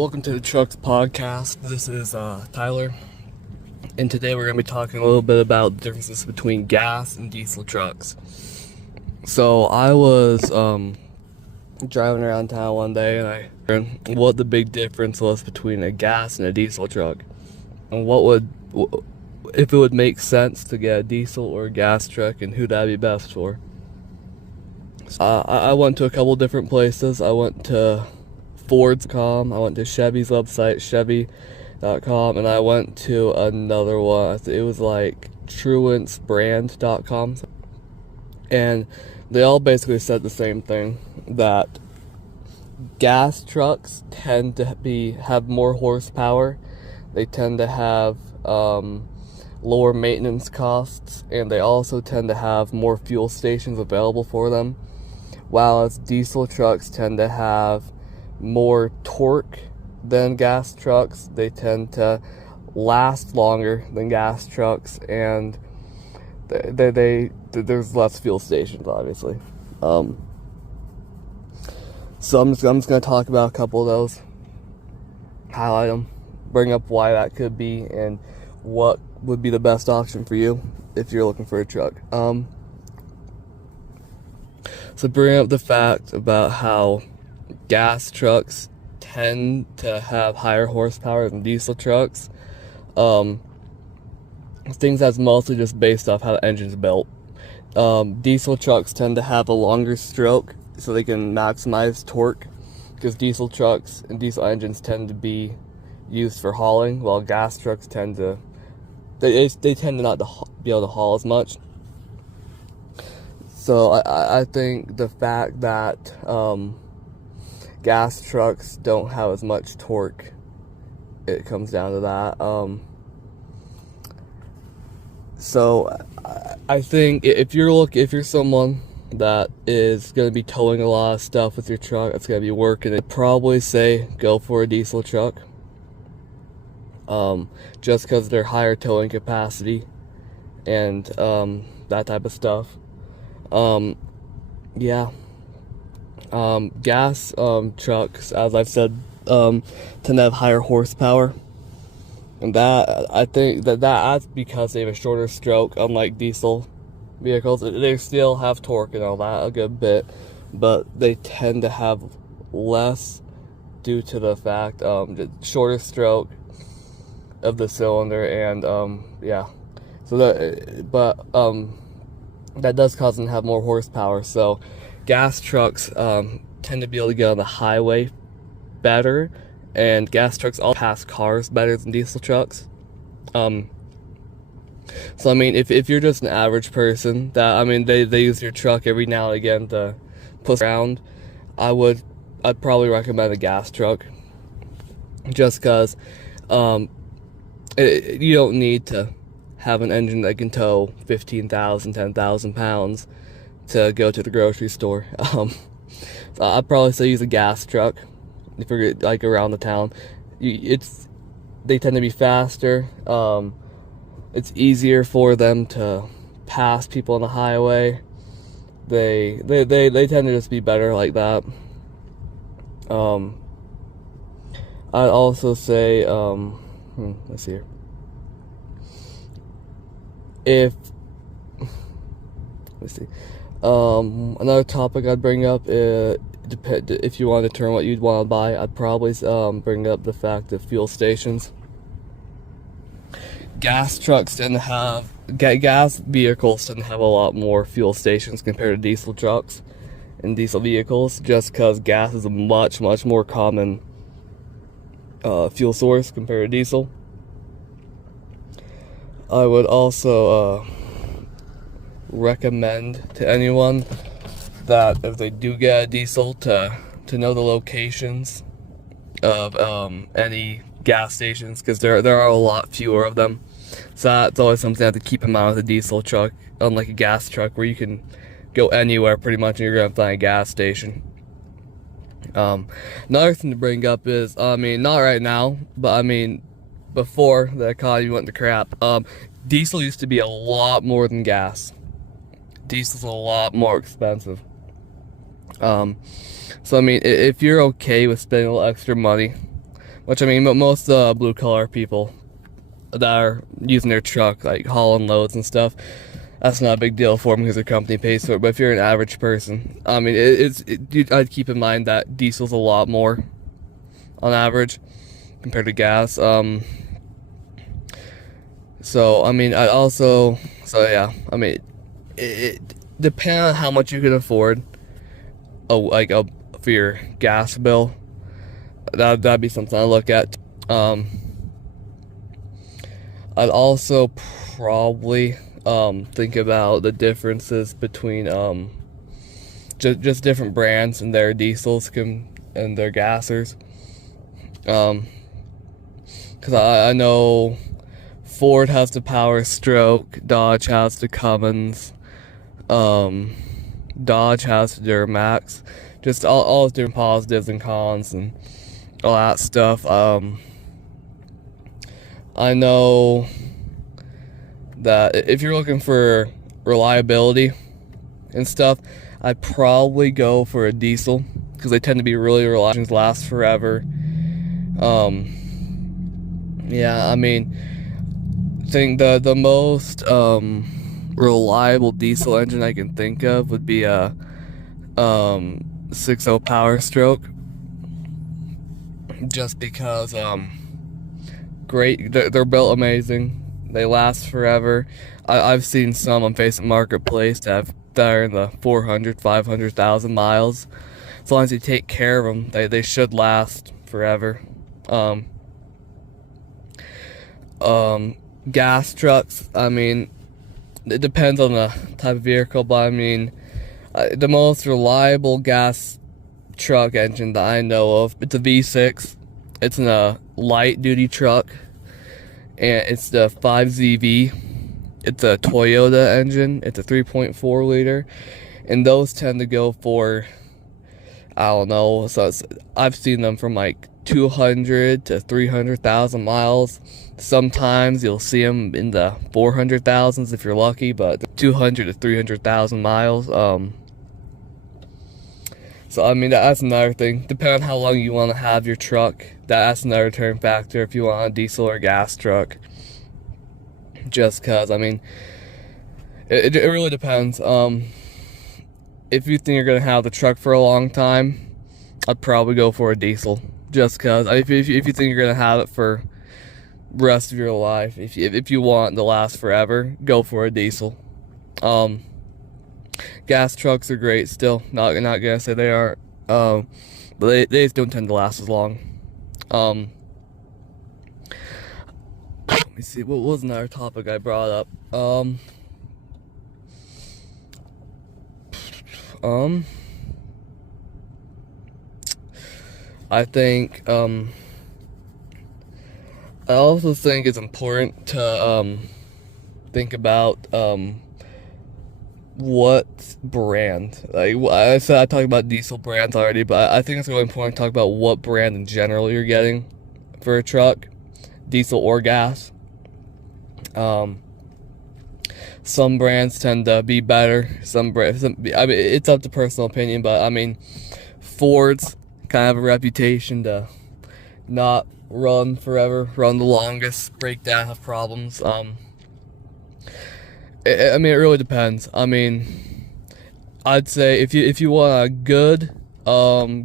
Welcome to the Trucks Podcast. This is Tyler, and today we're going to be talking a little bit about the differences between gas and diesel trucks. So I was driving around town one day, and I learned what the big difference was between a gas and a diesel truck, and if it would make sense to get a diesel or a gas truck, and who that'd be best for. I went to a couple different places. I went to Ford's.com, I went to Chevy's website, Chevy.com, and I went to another one. It was like TruanceBrand.com, and they all basically said the same thing, that gas trucks tend to have more horsepower, they tend to have lower maintenance costs, and they also tend to have more fuel stations available for them, while as diesel trucks tend to have more torque than gas trucks. They tend to last longer than gas trucks, and there's less fuel stations, obviously. So I'm just going to talk about a couple of those, highlight them, bring up why that could be, and what would be the best option for you if you're looking for a truck. So bring up the fact about how gas trucks tend to have higher horsepower than diesel trucks. Things that's mostly just based off how the engine's built. Diesel trucks tend to have a longer stroke so they can maximize torque, because diesel trucks and diesel engines tend to be used for hauling, while gas trucks tend to not be able to haul as much. So I think the fact that gas trucks don't have as much torque, it comes down to that. So I think if you're someone that is going to be towing a lot of stuff with your truck, it's going to be working, I'd probably say go for a diesel truck, just because they're higher towing capacity and that type of stuff. Gas trucks, as I've said, tend to have higher horsepower, and that I think that's because they have a shorter stroke, unlike diesel vehicles. They still have torque and all that a good bit, but they tend to have less due to the fact the shorter stroke of the cylinder, and that does cause them to have more horsepower. So gas trucks tend to be able to get on the highway better, and gas trucks all pass cars better than diesel trucks. So I mean, if you're just an average person they use your truck every now and again to push around, I'd probably recommend a gas truck, just because you don't need to have an engine that can tow 15,000, 10,000 pounds to go to the grocery store. So I'd probably say use a gas truck if you're like around the town. They tend to be faster. It's easier for them to pass people on the highway. They tend to just be better like that. I'd also say let's see here. Another topic I'd bring up is, if you want to determine what you'd want to buy, I'd probably bring up the fact of fuel stations. Gas vehicles tend to have a lot more fuel stations compared to diesel trucks and diesel vehicles, just because gas is a much more common fuel source compared to diesel. I would also recommend to anyone that if they do get a diesel to know the locations of any gas stations, because there are a lot fewer of them. So that's always something I have to keep in mind with a diesel truck, unlike a gas truck where you can go anywhere pretty much and you're going to find a gas station. Another thing to bring up is, not right now, but before the economy went to crap, diesel used to be a lot more than gas. Diesel's a lot more expensive. So if you're okay with spending a little extra money which I mean, most blue collar people that are using their truck, like hauling loads and stuff, that's not a big deal for them because their company pays for it. But if you're an average person, I mean, I'd keep in mind that diesel's a lot more on average compared to gas. So I mean, yeah, I mean, it depends on how much you can afford. For your gas bill, that'd be something I look at. I'd also probably think about the differences between just different brands and their diesels and their gassers. Because I know Ford has the Power Stroke, Dodge has the Cummins, Dodge has the Duramax. Just all the different positives and cons and all that stuff. I know that if you're looking for reliability and stuff, I'd probably go for a diesel because they tend to be really reliable, last forever. Yeah, I mean, I think the most reliable diesel engine I can think of would be a 6.0 Power Stroke, just because great, they're built amazing, they last forever. I've seen some on Facebook Marketplace that are in the 500,000 miles. As long as you take care of them, they should last forever. Gas trucks, I mean, it depends on the type of vehicle, but I mean, the most reliable gas truck engine that I know of, it's a V6. It's in a light duty truck, and it's the 5ZV. It's a Toyota engine. It's a 3.4 liter, and those tend to go for, I don't know, so I've seen them from like 200 to 300,000 miles. Sometimes you'll see them in the 400,000s if you're lucky, but 200 to 300,000 miles. So I mean, that's another thing. Depending on how long you want to have your truck, that's another determining factor if you want a diesel or gas truck. Just cause, I mean, it really depends. If you think you're gonna have the truck for a long time, I'd probably go for a diesel. Just cause if you think you're gonna have it for the rest of your life, if you want it to last forever, go for a diesel. Gas trucks are great still, not gonna say they aren't, but they just don't tend to last as long. Let me see, what was another topic I brought up? I think, I also think it's important to, think about, what brand. Like I said, I talked about diesel brands already, but I think it's really important to talk about what brand in general you're getting for a truck, diesel or gas. Some brands tend to be better. I mean, it's up to personal opinion, but I mean, Ford's kind of have a reputation to not run forever, run the longest, break down, have problems. I mean, it really depends. I mean, I'd say if you want a good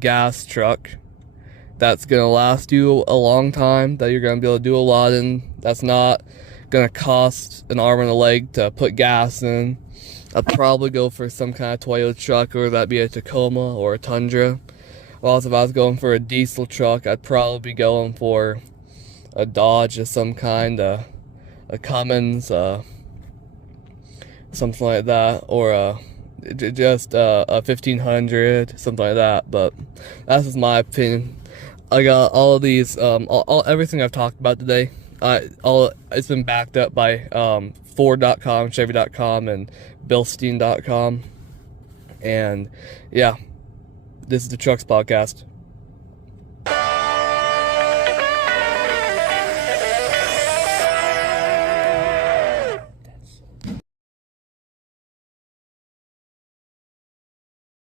gas truck that's gonna last you a long time, that you're gonna be able to do a lot in, that's not gonna cost an arm and a leg to put gas in, I'd probably go for some kind of Toyota truck, or that'd be a Tacoma or a Tundra. Also, if I was going for a diesel truck, I'd probably be going for a Dodge of some kind, a Cummins, something like that, or just a 1500, something like that. But that's just my opinion. I got all of these, everything I've talked about today. It's been backed up by Ford.com, Chevy.com, and Bilstein.com. And yeah, this is the Trucks Podcast.